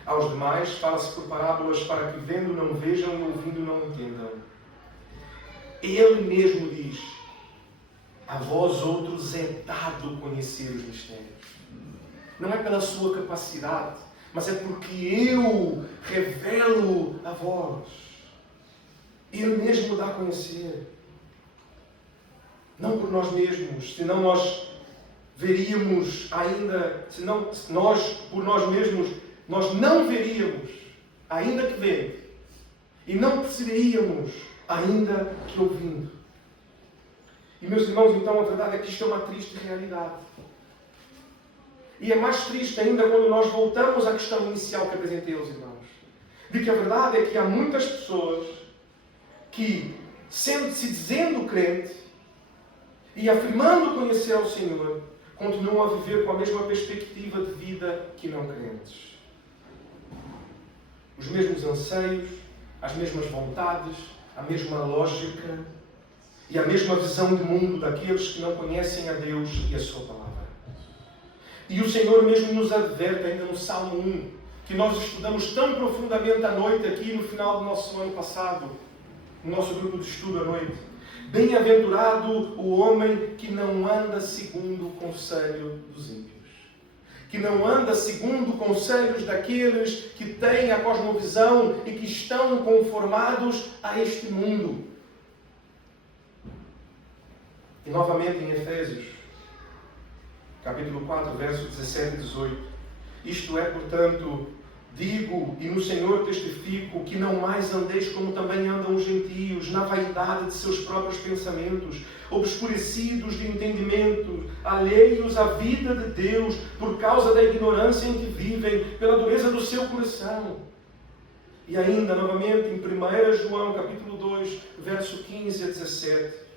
Aos demais fala-se por parábolas para que vendo não vejam e ouvindo não entendam. Ele mesmo diz, a vós outros é dado conhecer os mistérios. Não é pela sua capacidade, mas é porque eu revelo a vós. Ele mesmo dá a conhecer. Não por nós mesmos, senão nós veríamos ainda, se nós, por nós mesmos, nós não veríamos, ainda que vendo, e não perceberíamos, ainda que ouvindo. E, meus irmãos, então, a verdade é que isto é uma triste realidade. E é mais triste ainda quando nós voltamos à questão inicial que apresentei aos irmãos. De que a verdade é que há muitas pessoas que, sendo-se dizendo crente, e afirmando conhecer ao Senhor, continuam a viver com a mesma perspectiva de vida que não crentes. Os mesmos anseios, as mesmas vontades, a mesma lógica e a mesma visão de mundo daqueles que não conhecem a Deus e a sua palavra. E o Senhor mesmo nos adverte ainda no Salmo 1, que nós estudamos tão profundamente à noite aqui no final do nosso ano passado, no nosso grupo de estudo à noite. Bem-aventurado o homem que não anda segundo o conselho dos ímpios. Que não anda segundo conselhos daqueles que têm a cosmovisão e que estão conformados a este mundo. E novamente em Efésios, capítulo 4, versos 17 e 18. Isto é, portanto, digo e no Senhor testifico que não mais andeis como também andam os gentios, na vaidade de seus próprios pensamentos, obscurecidos de entendimento, alheios à vida de Deus, por causa da ignorância em que vivem, pela dureza do seu coração. E ainda, novamente, em 1 João, capítulo 2, verso 15 a 17.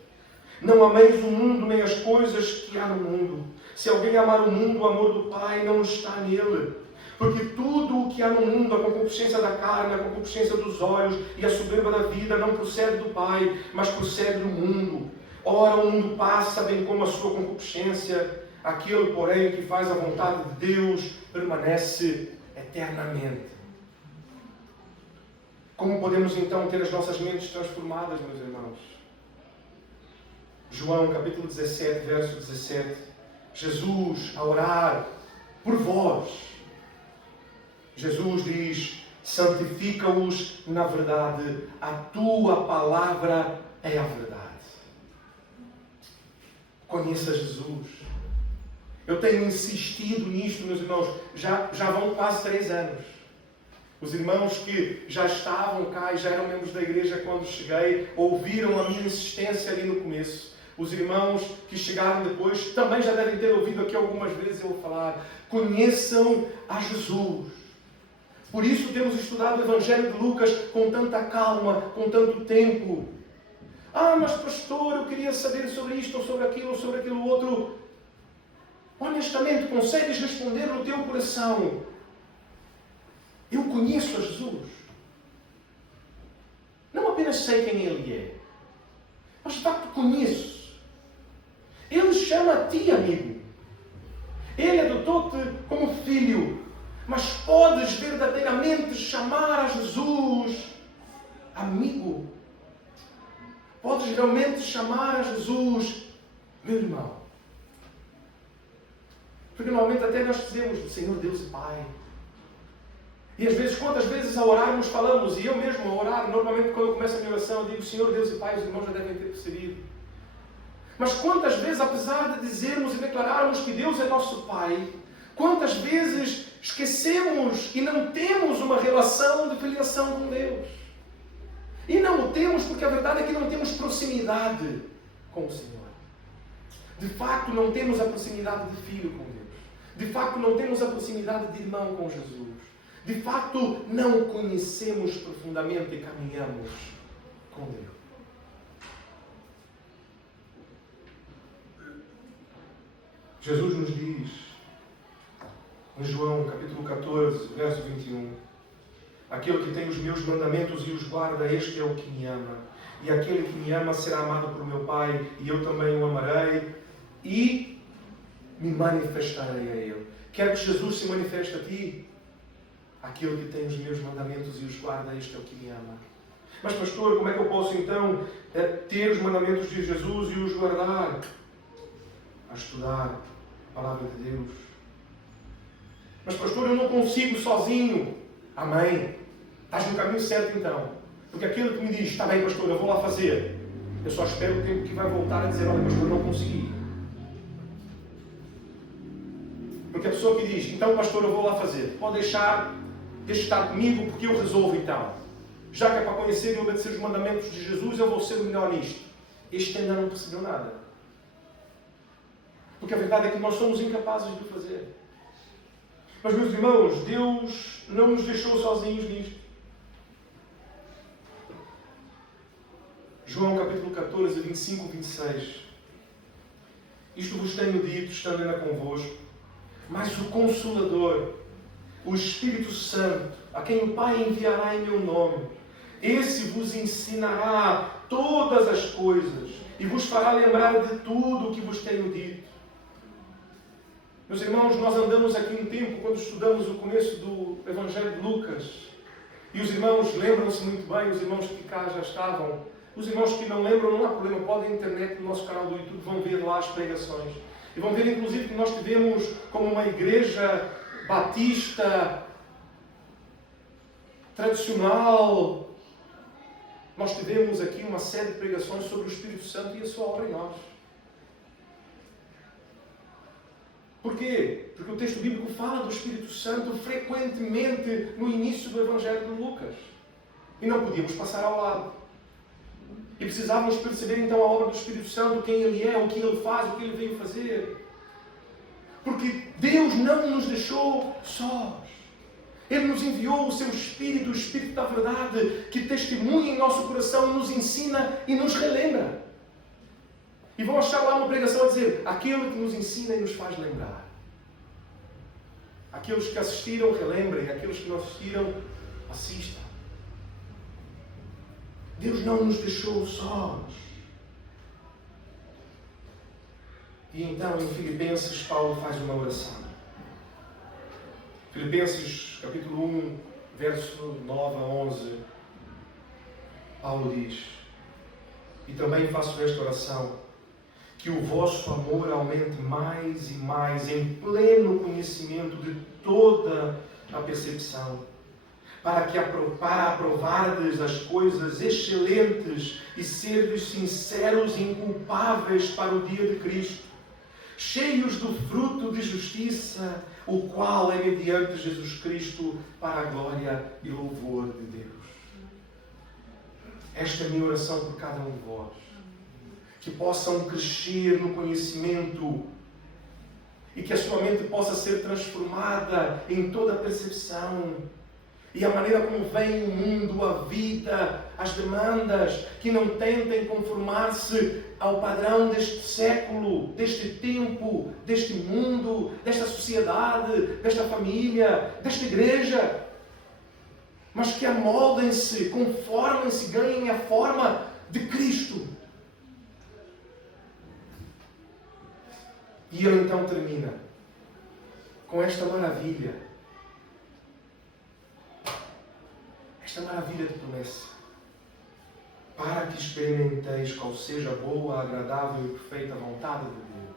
Não ameis o mundo nem as coisas que há no mundo. Se alguém amar o mundo, o amor do Pai não está nele. Porque tudo o que há no mundo, a concupiscência da carne, a concupiscência dos olhos e a soberba da vida, não procede do Pai, mas procede do mundo. Ora, o mundo passa, bem como a sua concupiscência. Aquele, porém, que faz a vontade de Deus, permanece eternamente. Como podemos, então, ter as nossas mentes transformadas, meus irmãos? João, capítulo 17, verso 17. Jesus, a orar por vós, Jesus diz: santifica-os na verdade, a tua palavra é a verdade. Conheça Jesus. Eu tenho insistido nisto, meus irmãos, já vão quase 3 anos. Os irmãos que já estavam cá e já eram membros da igreja quando cheguei, ouviram a minha insistência ali no começo. Os irmãos que chegaram depois também já devem ter ouvido aqui algumas vezes eu falar. Conheçam a Jesus. Por isso temos estudado o Evangelho de Lucas com tanta calma, com tanto tempo. Ah, mas pastor, eu queria saber sobre isto, ou sobre aquilo outro. Honestamente, consegues responder no teu coração: eu conheço a Jesus. Não apenas sei quem Ele é, mas de facto conheço. Ele chama a ti, amigo. Ele adotou-te como filho. Mas podes verdadeiramente chamar a Jesus amigo? Podes realmente chamar a Jesus meu irmão? Porque normalmente até nós dizemos Senhor Deus e Pai. E às vezes, quantas vezes a orarmos falamos, e eu mesmo a orar, normalmente quando eu começo a minha oração, eu digo Senhor Deus e Pai, os irmãos já devem ter percebido. Mas quantas vezes, apesar de dizermos e declararmos que Deus é nosso Pai, quantas vezes esquecemos e não temos uma relação de filiação com Deus? E não o temos porque a verdade é que não temos proximidade com o Senhor. De facto, não temos a proximidade de filho com Deus. De facto, não temos a proximidade de irmão com Jesus. De facto, não o conhecemos profundamente e caminhamos com Deus. Jesus nos diz, em João capítulo 14, verso 21, aquele que tem os meus mandamentos e os guarda, este é o que me ama. E aquele que me ama será amado por meu Pai, e eu também o amarei e me manifestarei a Ele. Quer que Jesus se manifeste a ti? Aquele que tem os meus mandamentos e os guarda, este é o que me ama. Mas pastor, como é que eu posso então ter os mandamentos de Jesus e os guardar? A estudar a palavra de Deus. Mas pastor, eu não consigo sozinho. Amém. Estás no caminho certo então. Porque aquele que me diz, está bem pastor, eu vou lá fazer. Eu só espero o tempo que vai voltar a dizer, olha pastor, não consegui. Porque a pessoa que diz, então pastor, eu vou lá fazer. Pode deixa estar comigo porque eu resolvo então. Já que é para conhecer e obedecer os mandamentos de Jesus, eu vou ser o melhor nisto. Este ainda não percebeu nada. Porque a verdade é que nós somos incapazes de fazer. Mas, meus irmãos, Deus não nos deixou sozinhos nisto. João capítulo 14, 25 e 26. Isto vos tenho dito, estando ainda convosco, mas o Consolador, o Espírito Santo, a quem o Pai enviará em meu nome, esse vos ensinará todas as coisas e vos fará lembrar de tudo o que vos tenho dito. Meus irmãos, nós andamos aqui um tempo, quando estudamos o começo do Evangelho de Lucas, e os irmãos lembram-se muito bem, os irmãos que cá já estavam. Os irmãos que não lembram, não há problema, podem ir na internet, no nosso canal do YouTube, vão ver lá as pregações. E vão ver inclusive que nós tivemos como uma igreja batista, tradicional, nós tivemos aqui uma série de pregações sobre o Espírito Santo e a sua obra em nós. Porquê? Porque o texto bíblico fala do Espírito Santo frequentemente no início do Evangelho de Lucas. E não podíamos passar ao lado. E precisávamos perceber então a obra do Espírito Santo, quem Ele é, o que Ele faz, o que Ele veio fazer. Porque Deus não nos deixou sós. Ele nos enviou o seu Espírito, o Espírito da verdade, que testemunha em nosso coração, nos ensina e nos relembra. E vão achar lá uma pregação a dizer, aquele que nos ensina e nos faz lembrar. Aqueles que assistiram, relembrem. Aqueles que não assistiram, assistam. Deus não nos deixou sós. E então, em Filipenses, Paulo faz uma oração. Filipenses, capítulo 1, verso 9 a 11. Paulo diz, e também faço esta oração, que o vosso amor aumente mais e mais em pleno conhecimento de toda a percepção, para aprovardes as coisas excelentes e serdes sinceros e inculpáveis para o dia de Cristo, cheios do fruto de justiça, o qual é mediante Jesus Cristo para a glória e louvor de Deus. Esta é a minha oração por cada um de vós. Que possam crescer no conhecimento e que a sua mente possa ser transformada em toda a percepção e a maneira como vem o mundo, a vida, as demandas, que não tentem conformar-se ao padrão deste século, deste tempo, deste mundo, desta sociedade, desta família, desta igreja, mas que amoldem-se, conformem-se, ganhem a forma de Cristo. E ele então termina com esta maravilha. Esta maravilha de promessa. Para que experimenteis qual seja a boa, agradável e perfeita vontade de Deus.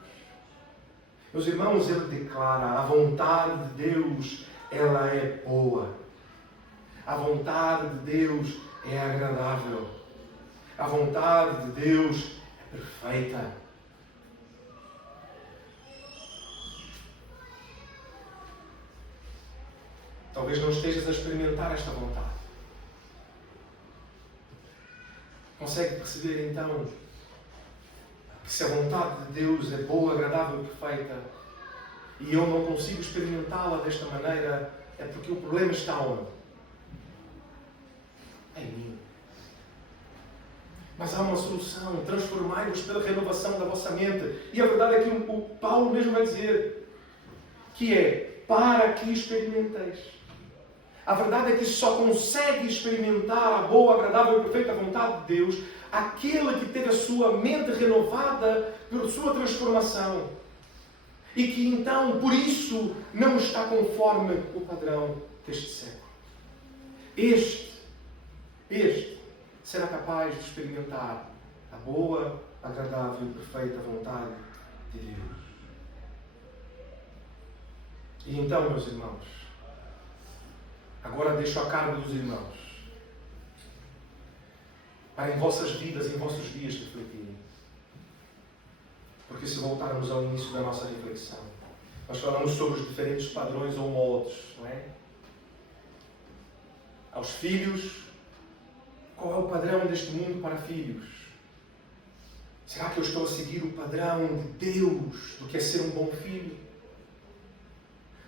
Meus irmãos, ele declara, a vontade de Deus, ela é boa. A vontade de Deus é agradável. A vontade de Deus é perfeita. Talvez não estejas a experimentar esta vontade. Consegue perceber então que se a vontade de Deus é boa, agradável e perfeita e eu não consigo experimentá-la desta maneira, é porque o problema está onde? É em mim. Mas há uma solução, transformai-vos pela renovação da vossa mente. E a verdade é que o Paulo mesmo vai dizer que é para que experimenteis. A verdade é que só consegue experimentar a boa, agradável e perfeita vontade de Deus aquele que teve a sua mente renovada pela sua transformação e que então, por isso, não está conforme o padrão deste século. Este será capaz de experimentar a boa, agradável e perfeita vontade de Deus. E então, meus irmãos, agora deixo a cargo dos irmãos, para em vossas vidas, em vossos dias refletirem. Porque se voltarmos ao início da nossa reflexão, nós falamos sobre os diferentes padrões ou moldes, não é? Aos filhos, qual é o padrão deste mundo para filhos? Será que eu estou a seguir o padrão de Deus do que é ser um bom filho?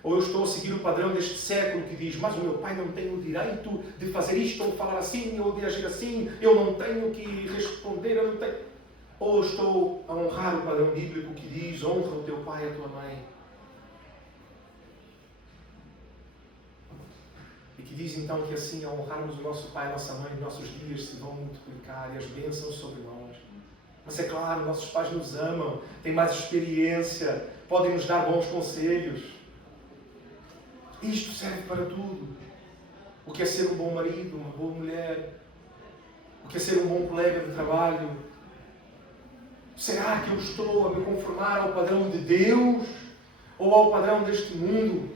Ou eu estou a seguir o padrão deste século que diz, mas o meu pai não tem o direito de fazer isto, ou falar assim, ou de agir assim, eu não tenho que responder, eu não tenho... Ou estou a honrar o padrão bíblico que diz, honra o teu pai e a tua mãe. E que diz então que assim, ao honrarmos o nosso pai e a nossa mãe, nossos dias se vão multiplicar e as bênçãos sobre nós. Mas é claro, nossos pais nos amam, têm mais experiência, podem nos dar bons conselhos. Isto serve para tudo. O que é ser um bom marido, uma boa mulher? O que é ser um bom colega de trabalho? Será que eu estou a me conformar ao padrão de Deus ou ao padrão deste mundo?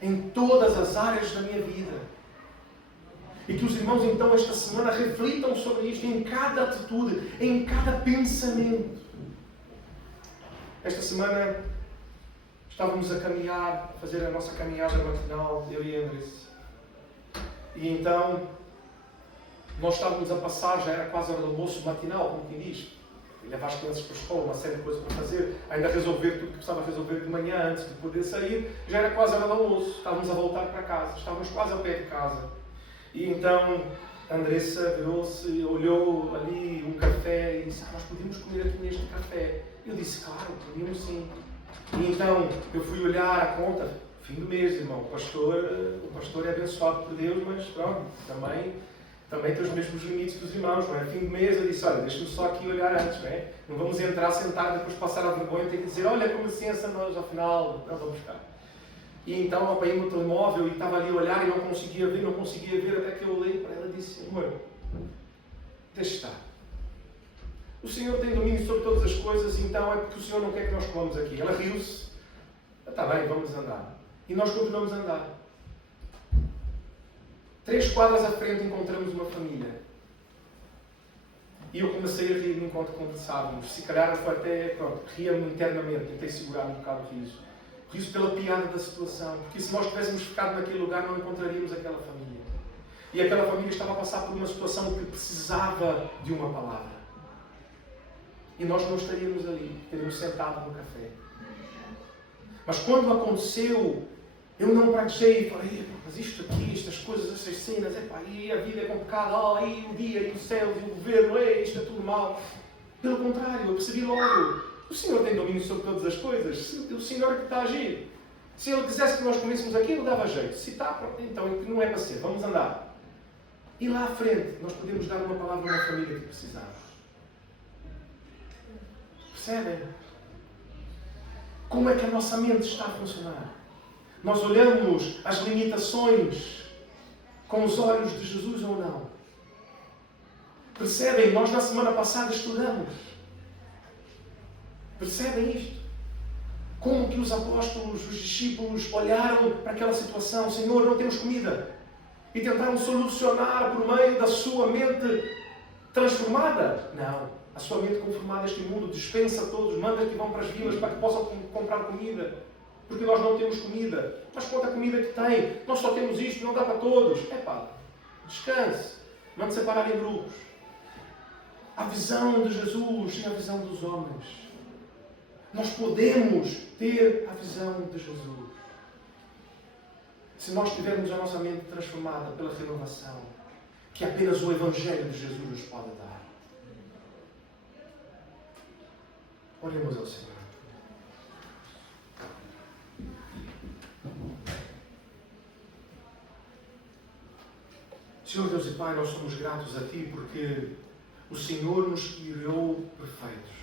Em todas as áreas da minha vida. E que os irmãos então esta semana reflitam sobre isto em cada atitude, em cada pensamento. Esta semana estávamos a caminhar, a fazer a nossa caminhada matinal, eu e a Andressa. E então, nós estávamos a passar, já era quase a hora do almoço matinal, como quem diz. Levar as crianças para a escola, uma série de coisas para fazer, ainda resolver tudo que precisava resolver de manhã antes de poder sair, já era quase a hora do almoço, estávamos a voltar para casa, estávamos quase ao pé de casa. E então a Andressa virou-se, olhou ali um café e disse: nós podíamos comer aqui neste café. Eu disse: claro, podíamos sim. E então eu fui olhar a conta, fim do mês, irmão, o pastor é abençoado por Deus, mas pronto, também tem os mesmos limites dos irmãos, não é? Fim de mês eu disse: olha, deixa-me só aqui olhar antes, não é? Não vamos entrar, sentar, depois passar a vergonha e ter que dizer: olha, com licença, nós afinal não vamos ficar. E então apanhei o meu telemóvel e estava ali a olhar e não conseguia ver, até que eu olhei para ela e disse: amor, deixa estar. O Senhor tem domínio sobre todas as coisas, então é porque o Senhor não quer que nós comamos aqui. Ela riu-se: está bem, vamos andar. E nós continuamos a andar. 3 quadras à frente encontramos uma família. E eu comecei a rir enquanto conversávamos. Se calhar foi até, pronto, ria-me internamente, tentei segurar um bocado o riso. Riso pela piada da situação. Porque se nós tivéssemos ficado naquele lugar, não encontraríamos aquela família. E aquela família estava a passar por uma situação que precisava de uma palavra. E nós não estaríamos ali, estaríamos sentados no café. Mas quando aconteceu, eu não praguejei e falei: mas isto aqui, estas coisas, estas cenas, e a vida é complicada, e o dia, e o céu, e o governo, isto é tudo mal. Pelo contrário, eu percebi logo: o Senhor tem domínio sobre todas as coisas, o Senhor é que está a agir. Se Ele quisesse que nós comêssemos aquilo, dava jeito. Se está, então não é para ser, vamos andar. E lá à frente, nós podemos dar uma palavra a uma família que precisamos. Percebem? Como é que a nossa mente está a funcionar? Nós olhamos as limitações com os olhos de Jesus ou não? Percebem? Nós na semana passada estudamos. Percebem isto? Como que os apóstolos, os discípulos olharam para aquela situação: Senhor, não temos comida. E tentaram solucionar por meio da sua mente transformada? Não. A sua mente conformada a este mundo dispensa todos, manda que vão para as vilas para que possam comprar comida. Porque nós não temos comida. Mas quanta comida que tem? Nós só temos isto, não dá para todos. Descanse. Não te separar em grupos. A visão de Jesus e a visão dos homens. Nós podemos ter a visão de Jesus. Se nós tivermos a nossa mente transformada pela renovação que apenas o Evangelho de Jesus nos pode dar. Oremos ao Senhor. Senhor Deus e Pai, nós somos gratos a Ti porque o Senhor nos criou perfeitos.